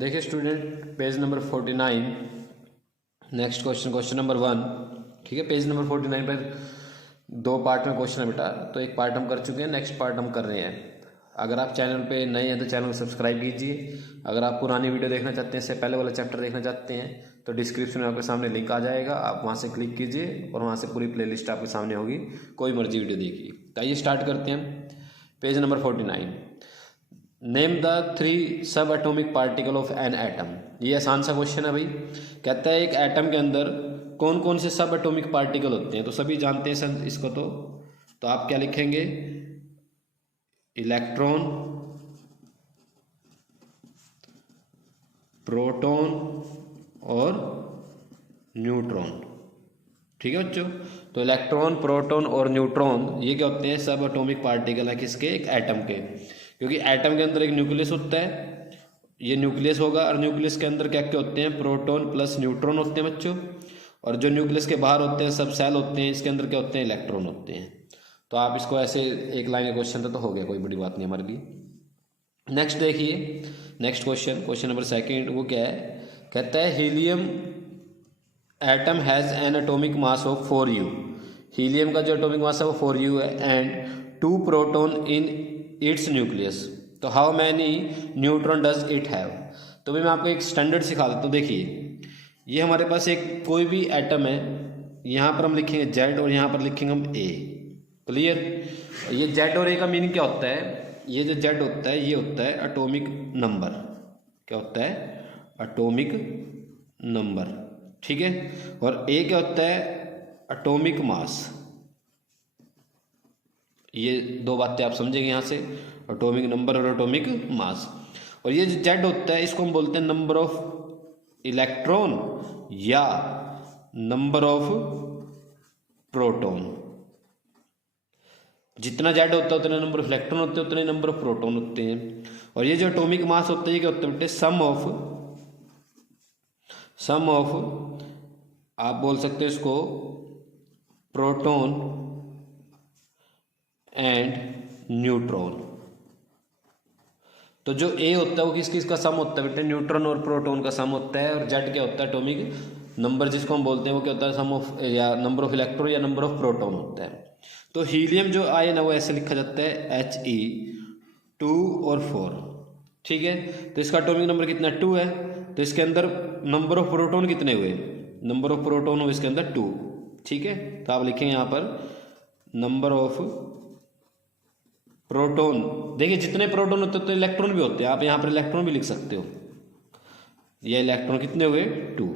देखिए student page number 49 next question, question number 1। ठीक है, पेज नंबर 49 पर दो पार्ट में क्वेश्चन है बेटा, तो एक पार्ट हम कर चुके हैं, नेक्स्ट पार्ट हम कर रहे हैं। अगर आप चैनल पे नए हैं तो चैनल को सब्सक्राइब कीजिए। अगर आप पुरानी वीडियो देखना चाहते हैं, इससे पहले वाला चैप्टर देखना चाहते हैं, तो डिस्क्रिप्शन में आपके सामने लिंक आ जाएगा, आप वहाँ से क्लिक कीजिए और वहाँ से पूरी प्लेलिस्ट आपके सामने होगी, कोई मर्जी वीडियो देखिए। तो आइए स्टार्ट करते हैं। पेज नंबर 49, नेम द 3 सब atomic particle of an atom. ये आसान सा क्वेश्चन है भाई। कहता है एक एटम के अंदर कौन कौन से सब एटॉमिक पार्टिकल होते हैं, तो सभी जानते हैं सर इसको। तो आप क्या लिखेंगे, इलेक्ट्रॉन, प्रोटॉन और न्यूट्रॉन। ठीक है बच्चों, तो इलेक्ट्रॉन, प्रोटॉन और न्यूट्रॉन ये क्या होते हैं, सब एटॉमिक पार्टिकल है किसके, एक एटम के। क्योंकि एटम के अंदर एक न्यूक्लियस होता है, ये न्यूक्लियस होगा, और न्यूक्लियस के अंदर क्या क्या होते हैं, प्रोटॉन प्लस न्यूट्रॉन होते हैं बच्चों। और जो न्यूक्लियस के बाहर होते हैं सब सेल होते हैं, इसके अंदर क्या होते हैं, इलेक्ट्रॉन होते हैं। तो आप इसको ऐसे एक लाइन का क्वेश्चन था तो हो गया, कोई बड़ी बात नहीं हमारे लिए। नेक्स्ट देखिए, नेक्स्ट क्वेश्चन, क्वेश्चन नंबर 2, वो क्या है, कहता है helium atom has an atomic mass of 4u। Helium का जो एटॉमिक मास है वो 4u है, and 2 proton in its nucleus. तो how many neutron does it have. तो भाई मैं आपको एक स्टैंडर्ड सिखा देता हूँ। देखिए ये हमारे पास एक कोई भी एटम है, यहाँ पर हम लिखेंगे जेड और यहाँ पर लिखेंगे हम ए। क्लियर। ये जेड और ए का मीनिंग क्या होता है, ये जो जेड होता है ये होता है एटॉमिक नंबर। क्या होता है, एटॉमिक नंबर। ठीक है, और ए क्या होता है, एटॉमिक मास। ये दो बातें आप समझेंगे यहाँ से, एटॉमिक नंबर और एटॉमिक मास। और ये जो जेड होता है इसको हम बोलते हैं नंबर ऑफ इलेक्ट्रॉन या नंबर ऑफ प्रोटॉन। जितना जेड होता है उतने नंबर ऑफ इलेक्ट्रॉन होते हैं, उतने नंबर ऑफ प्रोटॉन होते हैं। और ये जो एटॉमिक मास होता है ये क्या होता है बेटे, सम ऑफ आप बोल सकते हो इसको प्रोटॉन एंड न्यूट्रॉन। तो जो ए होता है वो किस किस का सम होता है बेटे, न्यूट्रॉन और प्रोटॉन का सम होता है। और जेड क्या होता है, एटॉमिक नंबर जिसको हम बोलते हैं, वो क्या होता है, सम ऑफ या नंबर ऑफ इलेक्ट्रॉन या नंबर ऑफ प्रोटॉन होता है। तो हीलियम जो आयन है वो ऐसे लिखा जाता है He2 और 4। ठीक है, तो इसका एटॉमिक नंबर कितना, 2 है। तो इसके अंदर नंबर ऑफ प्रोटॉन कितने हुए, नंबर ऑफ प्रोटॉन हुए इसके अंदर 2। ठीक है, तो आप लिखेंगे यहाँ पर नंबर ऑफ प्रोटॉन। देखिए जितने प्रोटॉन होते हैं तो इलेक्ट्रॉन भी होते हैं, आप यहाँ पर इलेक्ट्रॉन भी लिख सकते हो। ये इलेक्ट्रॉन कितने हुए, 2।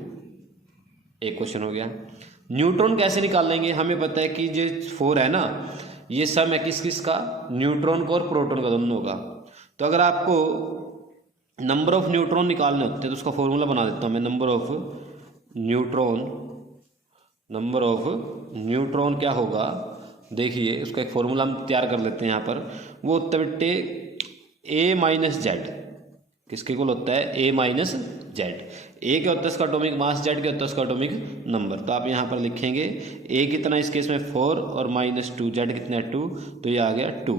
एक क्वेश्चन हो गया। न्यूट्रॉन कैसे निकाल लेंगे, हमें पता है कि जो 4 है ना, ये सम है किस किस का, न्यूट्रॉन का और प्रोटॉन का, दोनों का। तो अगर आपको नंबर ऑफ न्यूट्रॉन निकालने होते हैं तो उसका फॉर्मूला बना देता हूँ मैं, नंबर ऑफ न्यूट्रॉन क्या होगा, देखिए उसका एक फॉर्मूला हम तैयार कर लेते हैं यहाँ पर। वो होता है बेटे ए माइनस जेड। किसके इक्वल होता है, ए माइनस जेड। ए क्या होता है इसका एटॉमिक मास, जेड क्या होता है इसका एटॉमिक नंबर। तो आप यहाँ पर लिखेंगे ए कितना इस केस में 4 और -2, जेड कितना है 2, तो ये आ गया 2।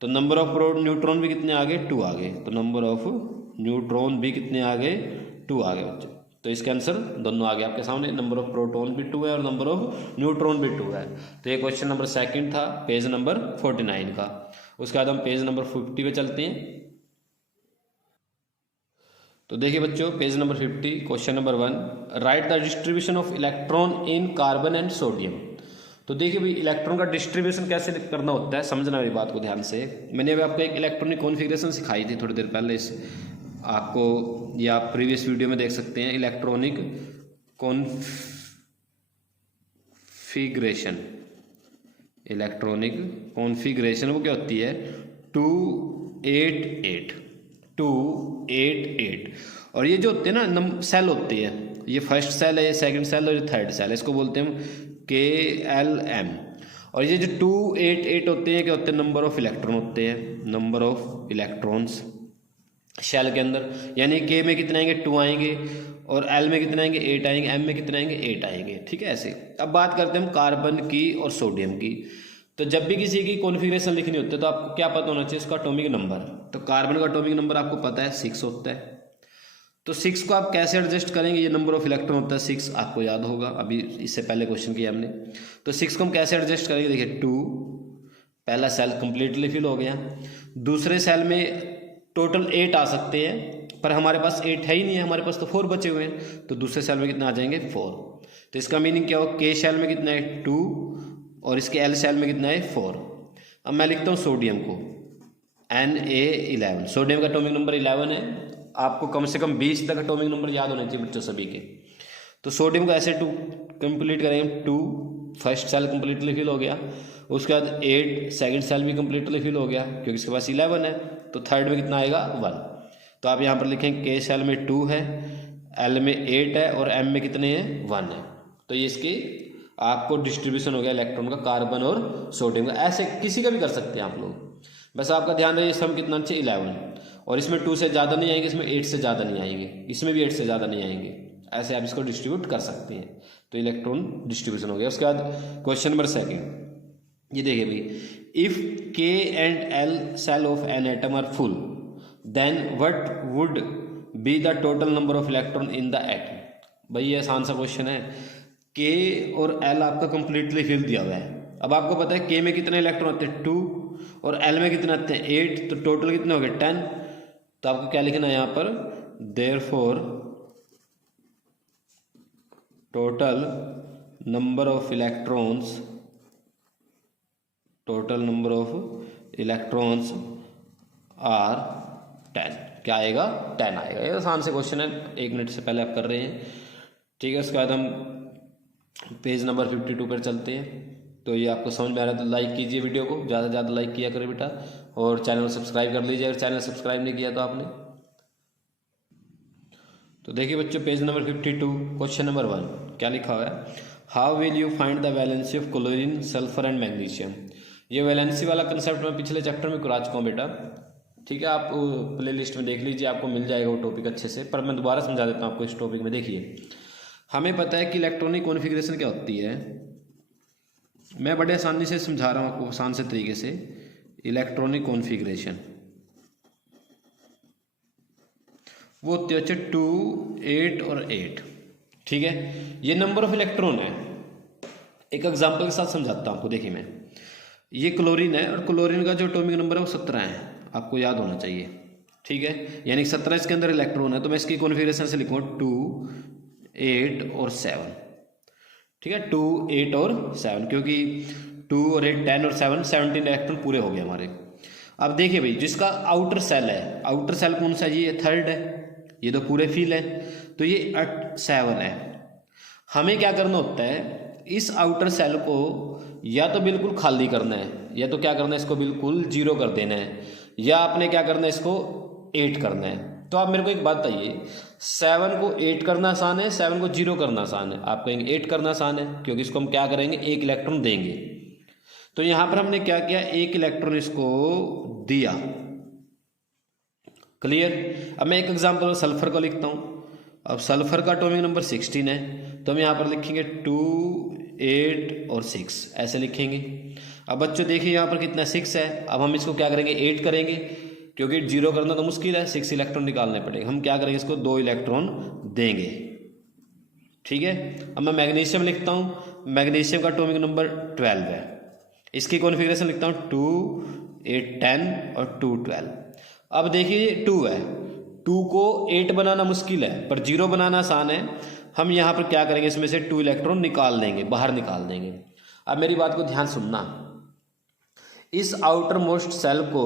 तो नंबर ऑफ न्यूट्रॉन भी कितने आ गए, 2 आ गए। तो नंबर ऑफ न्यूट्रॉन भी कितने आ गए, 2 आ गए बच्चों। तो इसका आंसर दोनों आ गए आपके सामने, नंबर ऑफ प्रोटॉन भी 2 है और नंबर ऑफ न्यूट्रॉन भी 2 है। तो ये क्वेश्चन नंबर 2 था पेज नंबर 49 का। उसके बाद हम पेज नंबर 50 पे चलते हैं। तो देखिए बच्चों page number 50, question number 1, right the distribution of electron in carbon and sodium. तो देखिए भाई इलेक्ट्रॉन का डिस्ट्रीब्यूशन कैसे करना होता है, समझना मेरी बात को ध्यान से। मैंने अभी आपको एक इलेक्ट्रॉनिक कॉन्फ़िगरेशन सिखाई थी थोड़ी देर पहले, इस आपको या आप प्रीवियस वीडियो में देख सकते हैं। इलेक्ट्रॉनिक कॉन्फ़िगरेशन वो क्या होती है, 288। और ये जो होते हैं ना सेल होते हैं, ये फर्स्ट सेल है, ये सेकंड सेल और ये थर्ड सेल है, इसको बोलते हैं हम KLM। और ये जो 288 होते हैं क्या होते हैं, नंबर ऑफ इलेक्ट्रॉन होते हैं, नंबर ऑफ इलेक्ट्रॉन्स शेल के अंदर। यानी K में कितने आएंगे, 2 आएंगे, और L में कितने आएंगे, 8 आएंगे, M में कितने आएंगे, 8 आएंगे। ठीक है ऐसे। अब बात करते हैं हम कार्बन की और सोडियम की। तो जब भी किसी की कॉन्फ़िगरेशन लिखनी होती है तो आपको क्या पता होना चाहिए, इसका एटॉमिक नंबर। तो कार्बन का एटॉमिक नंबर आपको पता है 6 होता है, तो 6 को आप कैसे एडजस्ट करेंगे, ये नंबर ऑफ इलेक्ट्रॉन होता है 6, आपको याद होगा, अभी इससे पहले क्वेश्चन किया हमने। तो 6 को हम कैसे एडजस्ट करेंगे, देखिए 2, पहला सेल कंप्लीटली फिल हो गया, दूसरे सेल में टोटल 8 आ सकते हैं, पर हमारे पास 8 है ही नहीं है, हमारे पास तो 4 बचे हुए हैं, तो दूसरे सेल में कितने आ जाएंगे 4। तो इसका मीनिंग क्या हो, के सेल में कितना है 2 और इसके एल सेल में कितना है 4। अब मैं लिखता हूँ सोडियम को Na11, सोडियम का एटॉमिक नंबर 11 है, आपको कम से कम 20 तक एटॉमिक नंबर याद होने चाहिए बच्चों सभी के। तो सोडियम को ऐसे 2 कंप्लीट करेंगे, 2 फर्स्ट सेल कंप्लीटली फिल हो गया, उसके बाद 8 सेकंड सेल भी कंप्लीटली फिल हो गया क्योंकि इसके पास 11 है, तो थर्ड में कितना आएगा 1। तो आप यहाँ पर लिखेंगे के सेल में 2 है, एल में 8 है और एम में कितने हैं 1 है। तो ये इसकी आपको डिस्ट्रीब्यूशन हो गया इलेक्ट्रॉन का कार्बन और सोडियम का। ऐसे किसी का भी कर सकते हैं आप लोग, बस आपका ध्यान रहे इसमें कितना चाहिए 11, और इसमें 2 से ज़्यादा नहीं आएंगे, इसमें 8 से ज़्यादा नहीं आएंगे, इसमें भी 8 से ज़्यादा नहीं आएंगे, ऐसे आप इसको डिस्ट्रीब्यूट कर सकते हैं। तो इलेक्ट्रॉन डिस्ट्रीब्यूशन हो गया। उसके बाद क्वेश्चन नंबर 2, ये देखिए भाई, if K and L shell of an atom are full then what would be the total number of electron in the atom. भाई ये आसान सा क्वेश्चन है, के और एल आपका कंप्लीटली फिल दिया हुआ है। अब आपको पता है के में कितने इलेक्ट्रॉन आते हैं 2 और एल में कितने आते हैं 8, तो टोटल कितने हो गए 10। तो आपको क्या लिखना है यहाँ पर, therefore total number of electrons are 10। क्या आएगा 10 आएगा। ये आसान से क्वेश्चन है, 1 मिनट से पहले आप कर रहे हैं, ठीक है। उसके बाद हम पेज नंबर 52 पर चलते हैं। तो ये आपको समझ में आ रहा है तो लाइक कीजिए वीडियो को, ज़्यादा से ज़्यादा लाइक किया करें बेटा, और चैनल को सब्सक्राइब कर लीजिए अगर चैनल सब्सक्राइब नहीं किया तो आपने। तो देखिए बच्चों पेज नंबर 52 क्वेश्चन नंबर 1 क्या लिखा हुआ है, how will you find the valency of chlorine sulphur and magnesium. ये वैलेंसी वाला कंसेप्ट मैं पिछले चैप्टर में करा चुका हूँ बेटा, ठीक है। आप प्ले लिस्ट में देख लीजिए, आपको मिल जाएगा वो टॉपिक अच्छे से, पर मैं दोबारा समझा देता हूँ आपको इस टॉपिक में। देखिए हमें पता है कि इलेक्ट्रॉनिक कॉन्फ़िगरेशन क्या होती है, मैं बड़े आसानी से समझा रहा हूँ आपको, आसान से तरीके से। इलेक्ट्रॉनिक कॉन्फ़िगरेशन वो होती है 2, 8 और 8, ठीक है। ये नंबर ऑफ इलेक्ट्रॉन है। एक एग्जांपल के साथ समझाता हूँ आपको। देखिए मैं, ये क्लोरीन है और क्लोरीन का जो एटॉमिक नंबर है वो 17 है, आपको याद होना चाहिए, ठीक है। यानी 17 इसके अंदर इलेक्ट्रॉन है, तो मैं इसकी कॉन्फ़िगरेशन से लिखूँगा 2, 8 और 7, ठीक है। 2, 8 और 7, क्योंकि 2 और 8 10 और 7 17 इलेक्ट्रॉन पूरे हो गए हमारे। अब देखिए भाई, जिसका आउटर सेल है, आउटर सेल कौन सा है, ये थर्ड है, ये तो पूरे फील है, तो ये 7 है। हमें क्या करना होता है, इस आउटर सेल को या तो बिल्कुल खाली करना है, या तो क्या करना है, इसको बिल्कुल 0 कर देना है, या आपने क्या करना है, इसको 8 करना है। तो आप मेरे को एक बात बताइए, 7 को 8 करना आसान है, 7 को 0 करना आसान है? आप कहेंगे 8 करना आसान है, क्योंकि इसको हम क्या करेंगे, 1 इलेक्ट्रॉन देंगे। तो यहां पर हमने क्या किया, 1 इलेक्ट्रॉन इसको दिया, क्लियर। अब मैं एक एग्जांपल सल्फर को लिखता हूं। अब सल्फर का एटॉमिक नंबर 16 है, तो हम यहाँ पर लिखेंगे 2, 8 और 6, ऐसे लिखेंगे। अब बच्चों देखिए यहाँ पर कितना 6 है, अब हम इसको क्या करेंगे 8 करेंगे, क्योंकि 0 करना तो मुश्किल है, 6 इलेक्ट्रॉन निकालने पड़ेंगे। हम क्या करेंगे, इसको 2 इलेक्ट्रॉन देंगे, ठीक है। अब मैं मैग्नीशियम लिखता हूँ, मैग्नीशियम का एटॉमिक नंबर 12 है, इसकी कॉन्फ़िगरेशन लिखता हूँ 2, 8, 10 और 2, 12। अब देखिए 2 है, 2 को 8 बनाना मुश्किल है, पर 0 बनाना आसान है। हम यहाँ पर क्या करेंगे, इसमें से 2 इलेक्ट्रॉन निकाल देंगे, बाहर निकाल देंगे। अब मेरी बात को ध्यान सुनना, इस आउटर मोस्ट सेल को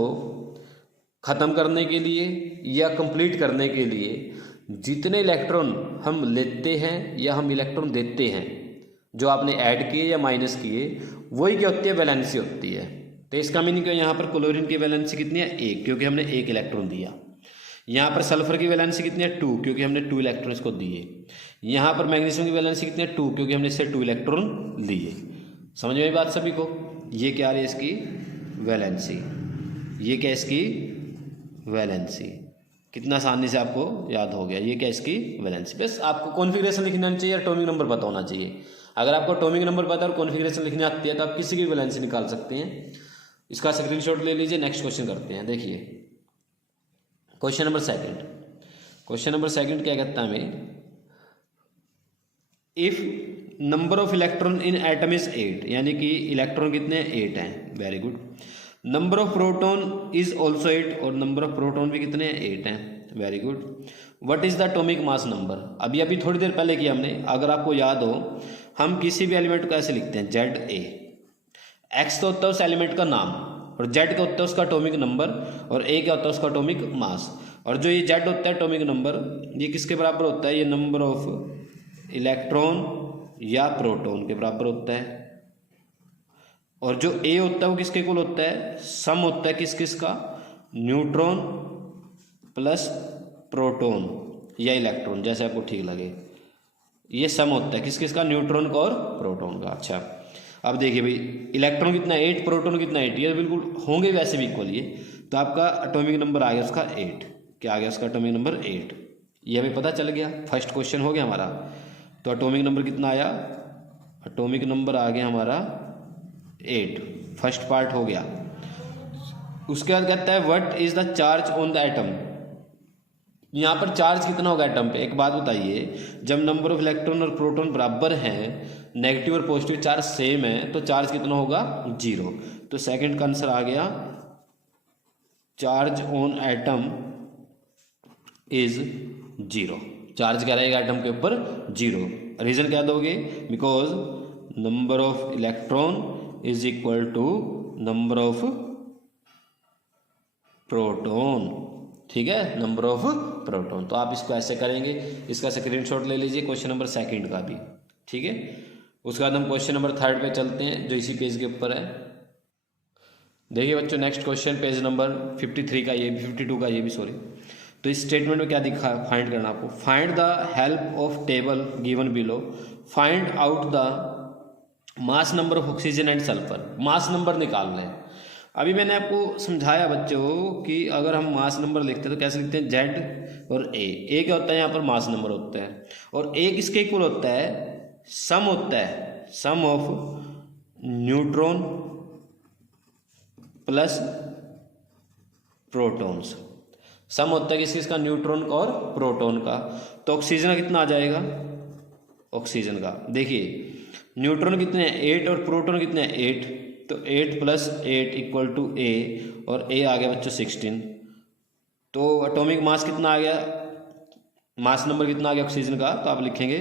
ख़त्म करने के लिए या कंप्लीट करने के लिए जितने इलेक्ट्रॉन हम लेते हैं या हम इलेक्ट्रॉन देते हैं, जो आपने ऐड किए या माइनस किए, वही क्या होती है, वैलेंसी होती है। तो इसका मीनिंग है, यहाँ पर क्लोरीन की वैलेंसी कितनी है 1, क्योंकि हमने 1 इलेक्ट्रॉन दिया। यहाँ पर सल्फर की वैलेंसी कितनी है 2, क्योंकि हमने 2 इलेक्ट्रॉन इसको दिए। यहाँ पर मैग्नीशियम की वैलेंसी कितनी है 2, क्योंकि हमने इससे 2 इलेक्ट्रॉन लिए। समझ में आई बात सभी को? ये क्या है इसकी वैलेंसी, ये क्या इसकी वैलेंसी। कितना आसानी से आपको याद हो गया, ये क्या इसकी वैलेंसी। बस आपको कॉन्फ़िगरेशन लिखना चाहिए, एटॉमिक नंबर पता होना चाहिए। अगर आपको एटॉमिक नंबर पता है और कॉन्फ़िगरेशन लिखनी आती है तो आप किसी की वैलेंसी निकाल सकते हैं। इसका स्क्रीनशॉट ले लीजिए। नेक्स्ट क्वेश्चन करते हैं। देखिए question number 2, question number second क्या कहता है हमें, if number of electron in atom is 8, यानी कि इलेक्ट्रॉन कितने 8 हैं, very good. Number of proton is also 8, और नंबर ऑफ प्रोटॉन भी कितने 8 हैं, very good. What is the atomic mass number, अभी थोड़ी देर पहले किया हमने, अगर आपको याद हो हम किसी भी एलिमेंट को ऐसे लिखते हैं जेड ए, एक्स तो होता है उस एलिमेंट का नाम, और जेड का होता है उसका एटॉमिक नंबर, और ए क्या होता है उसका एटॉमिक मास। और जो ये जेड होता है एटॉमिक नंबर, ये किसके बराबर होता है, ये नंबर ऑफ इलेक्ट्रॉन या प्रोटॉन के बराबर होता है। और जो ए होता है वो किसके इक्वल होता है, सम होता है किस किस का, न्यूट्रॉन प्लस प्रोटॉन या इलेक्ट्रॉन, जैसे आपको ठीक लगे, ये सम होता है किस किस का, न्यूट्रॉन का और प्रोटॉन का। अच्छा अब देखिए भाई, इलेक्ट्रॉन कितना 8, प्रोटॉन कितना 8, ये बिल्कुल होंगे वैसे भी इक्वल, ये तो आपका एटॉमिक नंबर आ गया उसका 8, क्या आ गया उसका एटॉमिक नंबर 8, ये हमें पता चल गया, फर्स्ट क्वेश्चन हो गया हमारा। तो एटॉमिक नंबर कितना आया, एटॉमिक नंबर आ गया हमारा 8, फर्स्ट पार्ट हो गया। उसके बाद कहता है what is the charge on the atom, यहाँ पर चार्ज कितना होगा एटम पे। एक बात बताइए, जब नंबर ऑफ इलेक्ट्रॉन और प्रोटॉन बराबर हैं, नेगेटिव और पॉजिटिव चार्ज सेम है, तो चार्ज कितना होगा 0। तो सेकंड का आंसर आ गया, charge on atom is 0, charge क्या रहेगा एटम के ऊपर 0। रीजन क्या दोगे, because number of electron is equal to number of proton, ठीक है, नंबर ऑफ प्रोटॉन। तो आप इसको ऐसे करेंगे, इसका स्क्रीनशॉट ले लीजिए क्वेश्चन नंबर सेकंड का भी, ठीक है। उसके बाद हम क्वेश्चन नंबर थर्ड पे चलते हैं जो इसी पेज के ऊपर है। देखिए बच्चों नेक्स्ट क्वेश्चन पेज नंबर 53 का, ये भी 52 का, ये भी सॉरी। तो इस स्टेटमेंट में क्या दिखा, फाइंड करना आपको, find the help of table given below, find out the mass number of oxygen and sulphur, mass number निकालना है। अभी मैंने आपको समझाया बच्चों कि अगर हम मास नंबर लिखते हैं तो कैसे लिखते हैं, जेड और ए क्या होता है यहाँ पर मास नंबर होता है, और ए किसके इक्वल होता है, सम होता है, सम ऑफ न्यूट्रॉन प्लस प्रोटॉन्स, सम होता है किस किसका, न्यूट्रॉन का और प्रोटॉन का। तो ऑक्सीजन का कितना आ जाएगा, ऑक्सीजन का देखिए न्यूट्रॉन कितने हैं 8 और प्रोटॉन कितने हैं 8, तो 8 + 8 = ए, और ए आ गया बच्चों 16। तो एटॉमिक मास कितना आ गया, मास नंबर कितना आ गया ऑक्सीजन का, तो आप लिखेंगे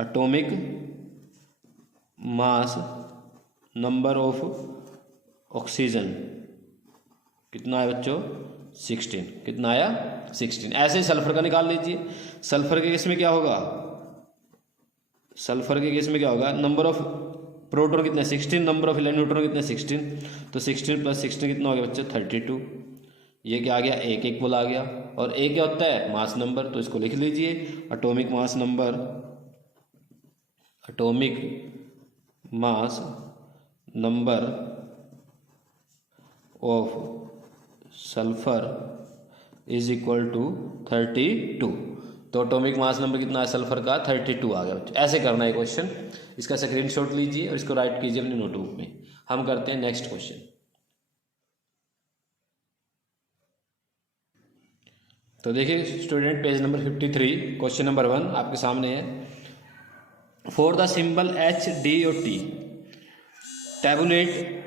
atomic mass number of oxygen कितना है बच्चों 16, कितना आया 16। ऐसे ही सल्फर का निकाल लीजिए, सल्फर के केस में क्या होगा, सल्फर के केस में क्या होगा, नंबर ऑफ प्रोटॉन कितना 16, नंबर ऑफ न्यूट्रॉन कितना 16, तो 16 + 16 कितना हो गया बच्चों 32। ये क्या आ गया, एक इक्वल आ गया, और ए क्या होता है मास नंबर, तो इसको लिख लीजिए atomic mass number, atomic mass number of sulphur is equal to 32। तो एटॉमिक मास नंबर कितना है सल्फर का 32 आ गया। ऐसे करना है क्वेश्चन, इसका स्क्रीनशॉट लीजिए और इसको राइट कीजिए अपनी नोटबुक में। हम करते हैं नेक्स्ट क्वेश्चन। तो देखिए student page number 53 question number 1 आपके सामने है। For the symbol H D और टी टैबुलेट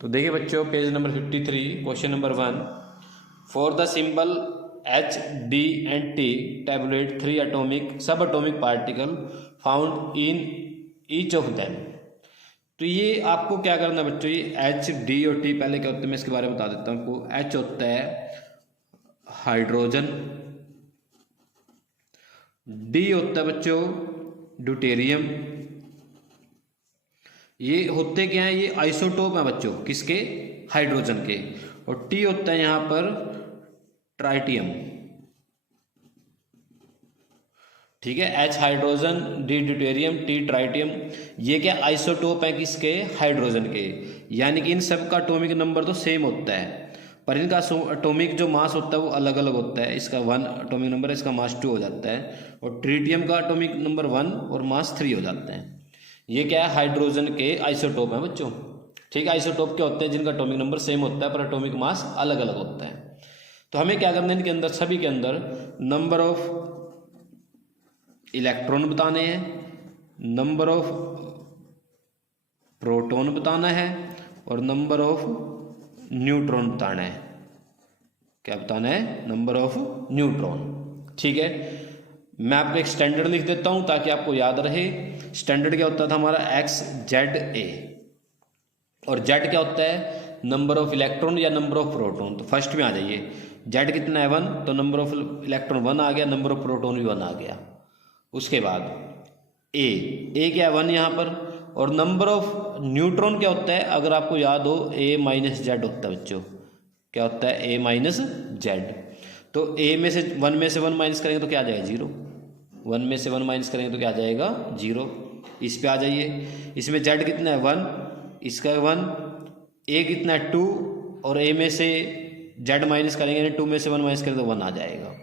तो देखिए बच्चों page number 53 question number 1 for the symbol H D and T tabulate 3 atomic sub atomic particle found in each of them. तो ये आपको क्या करना है बच्चों, ये एच डी और टी पहले क्या होते हैं मैं इसके बारे में बता देता हूँ आपको। एच होता है हाइड्रोजन, डी होता है बच्चों ड्यूटेरियम, ये होते क्या हैं, ये आइसोटोप हैं बच्चों किसके हाइड्रोजन के, और टी होता है यहां पर ट्राइटियम, ठीक है। H hydrogen, D deuterium, T tritium, ये क्या आइसोटोप है किसके हाइड्रोजन के, यानी कि इन सब का एटॉमिक नंबर तो सेम होता है पर इनका एटॉमिक जो मास होता है वो अलग अलग होता है। इसका 1 एटॉमिक नंबर है, इसका मास 2 हो जाता है, और ट्रिटियम का एटॉमिक नंबर 1 और मास 3 हो जाता है। ये क्या है, हाइड्रोजन के आइसोटोप हैं बच्चों। ठीक है, आइसोटोप क्या होते हैं, जिनका एटॉमिक नंबर सेम होता है पर एटॉमिक मास अलग अलग होता है। तो हमें क्या करना है, इनके अंदर सभी के अंदर नंबर ऑफ इलेक्ट्रॉन बताने हैं, नंबर ऑफ प्रोटॉन बताना है और नंबर ऑफ न्यूट्रॉन बताना है। क्या बताना है, नंबर ऑफ न्यूट्रॉन। ठीक है, मैं आपको एक स्टैंडर्ड लिख देता हूं ताकि आपको याद रहे। स्टैंडर्ड क्या होता था हमारा, एक्स जेड ए, और जेड क्या होता है, नंबर ऑफ इलेक्ट्रॉन या नंबर ऑफ प्रोटॉन। तो फर्स्ट में आ जाइए, जेड कितना है 1, तो नंबर ऑफ इलेक्ट्रॉन 1 आ गया, नंबर ऑफ प्रोटॉन भी 1 आ गया। उसके बाद ए क्या है 1 यहाँ पर, और नंबर ऑफ न्यूट्रॉन क्या होता है, अगर आपको याद हो ए माइनस जेड होता है बच्चों। क्या होता है, ए माइनस जेड। तो ए में से 1 में से 1 माइनस करेंगे तो क्या आ जाएगा 0, 1 में से 1 माइनस करेंगे तो क्या आ जाएगा 0। इस पे आ जाइए, इसमें जेड कितना है 1, इसका 1, ए कितना है 2, और ए में से जेड माइनस करेंगे, 2 में से 1 माइनस करेंगे तो 1 आ जाएगा।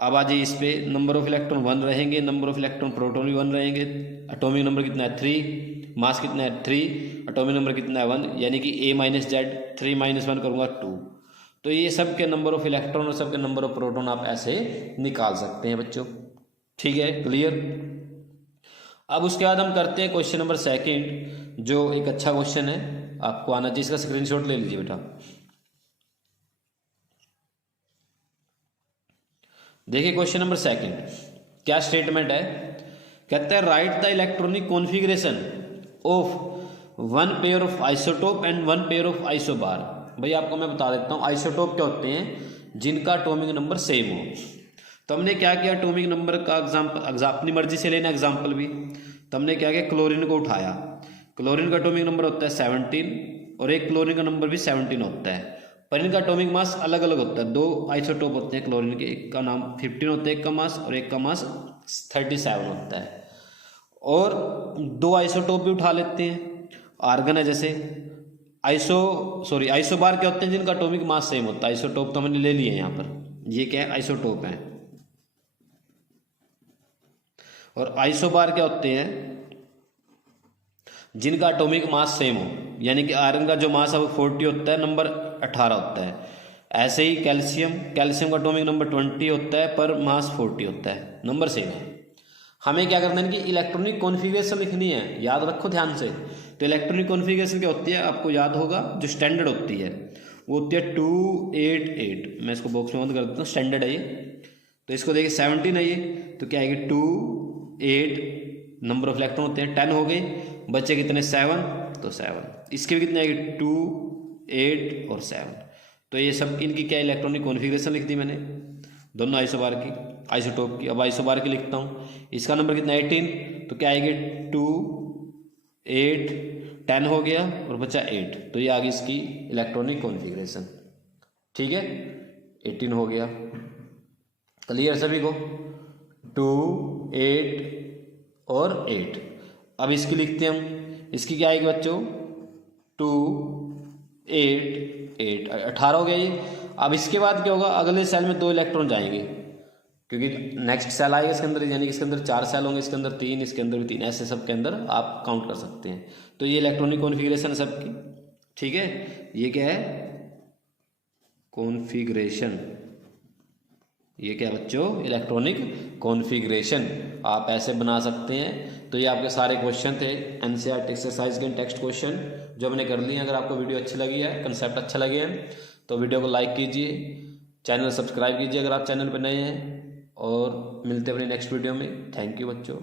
अब आ जाइए इस पे, नंबर ऑफ इलेक्ट्रॉन 1 रहेंगे, नंबर ऑफ इलेक्ट्रॉन प्रोटॉन भी 1 रहेंगे, एटॉमिक नंबर कितना है 3, मास कितना है 3, एटॉमिक नंबर कितना है 1, यानी कि ए माइनस जेड, 3 माइनस 1 करूँगा 2। तो ये सब के नंबर ऑफ इलेक्ट्रॉन और सब के नंबर ऑफ प्रोटॉन आप ऐसे निकाल सकते हैं बच्चों। ठीक है, क्लियर। अब उसके बाद हम करते हैं क्वेश्चन नंबर 2, जो एक अच्छा क्वेश्चन है, आपको आना चाहिए। इसका स्क्रीनशॉट ले लीजिए बेटा। देखिए क्वेश्चन नंबर 2 क्या स्टेटमेंट है, कहता है right the electronic configuration of 1 pair of isotope and 1 pair of isobar. भाई आपको मैं बता देता हूँ, आइसोटोप क्या होते हैं, जिनका एटॉमिक नंबर सेम हो। तो हमने क्या किया, एटॉमिक नंबर का एग्जाम्पल अपनी मर्जी से लेना एग्जाम्पल भी। तो हमने क्या किया, क्लोरीन को उठाया। क्लोरीन का एटॉमिक नंबर होता है 17 और एक क्लोरीन का नंबर भी 17 होता है, पर इनका एटॉमिक मास अलग अलग होता है। 2 आइसोटोप होते हैं क्लोरीन के, एक का नाम 15 होता है एक का मास, और एक का मास 37 होता है। और 2 आइसोटोप भी उठा लेते हैं, आर्गन है जैसे, आइसोबार क्या होते हैं, जिनका एटॉमिक मास सेम होता है। आइसोटोप तो हमने ले लिए यहाँ पर, ये क्या है, आइसोटोप है। और आइसोबार क्या होते हैं, जिनका एटॉमिक मास सेम हो, यानी कि आयरन का जो मास है वो 40 होता है, नंबर 18 होता है। ऐसे ही कैल्शियम का एटॉमिक नंबर 20 होता है पर मास 40 होता है, नंबर सेम है। हमें क्या करना है, इनकी इलेक्ट्रॉनिक कॉन्फ़िगरेशन लिखनी है, याद रखो ध्यान से। तो इलेक्ट्रॉनिक कॉन्फ़िगरेशन क्या होती है, आपको याद होगा, जो स्टैंडर्ड होती है वो होती है 288। मैं इसको बॉक्स में बंद कर देता हूँ, स्टैंडर्ड है ये। तो इसको देखिए 17 है ये, तो क्या आएगी 2 8, नंबर ऑफ इलेक्ट्रॉन होते हैं 10 हो गए, बच्चे कितने 7, तो 7। इसके भी कितने आएगी 2 8 और 7। तो ये सब इनकी क्या इलेक्ट्रॉनिक कॉन्फ़िगरेशन लिख दी मैंने, दोनों आइसोबार की, आइसोटोप की। अब आइसोबार की लिखता हूँ, इसका नंबर कितना 18, तो क्या आएगी 2 8 10 हो गया और बचा 8, तो ये आ गई इसकी इलेक्ट्रॉनिक कॉन्फ़िगरेशन। ठीक है, 18 हो गया, क्लियर सभी को, 2 8 और 8। अब इसकी लिखते हैं हम, इसकी क्या आएगी बच्चों 2 8 8, 18 हो गया ये। अब इसके बाद क्या होगा, अगले सेल में 2 इलेक्ट्रॉन जाएंगे, क्योंकि नेक्स्ट सेल आएगा इसके अंदर, यानी कि इसके अंदर 4 सेल होंगे, इसके अंदर 3, इसके अंदर भी 3, ऐसे सब के अंदर आप काउंट कर सकते हैं। तो ये इलेक्ट्रॉनिक कॉन्फ़िगरेशन है सबकी। ठीक है, ये क्या है, कॉन्फ़िगरेशन। ये क्या बच्चों, इलेक्ट्रॉनिक कॉन्फ़िगरेशन आप ऐसे बना सकते हैं। तो ये आपके सारे क्वेश्चन थे एनसीईआरटी एक्सरसाइज के टेक्स्ट क्वेश्चन जो हमने कर लिए। अगर आपको वीडियो अच्छी लगी है, कंसेप्ट अच्छा लगे है, तो वीडियो को लाइक कीजिए, चैनल सब्सक्राइब कीजिए अगर आप चैनल पर नए हैं, और मिलते हैं अपने नेक्स्ट वीडियो में। थैंक यू बच्चों।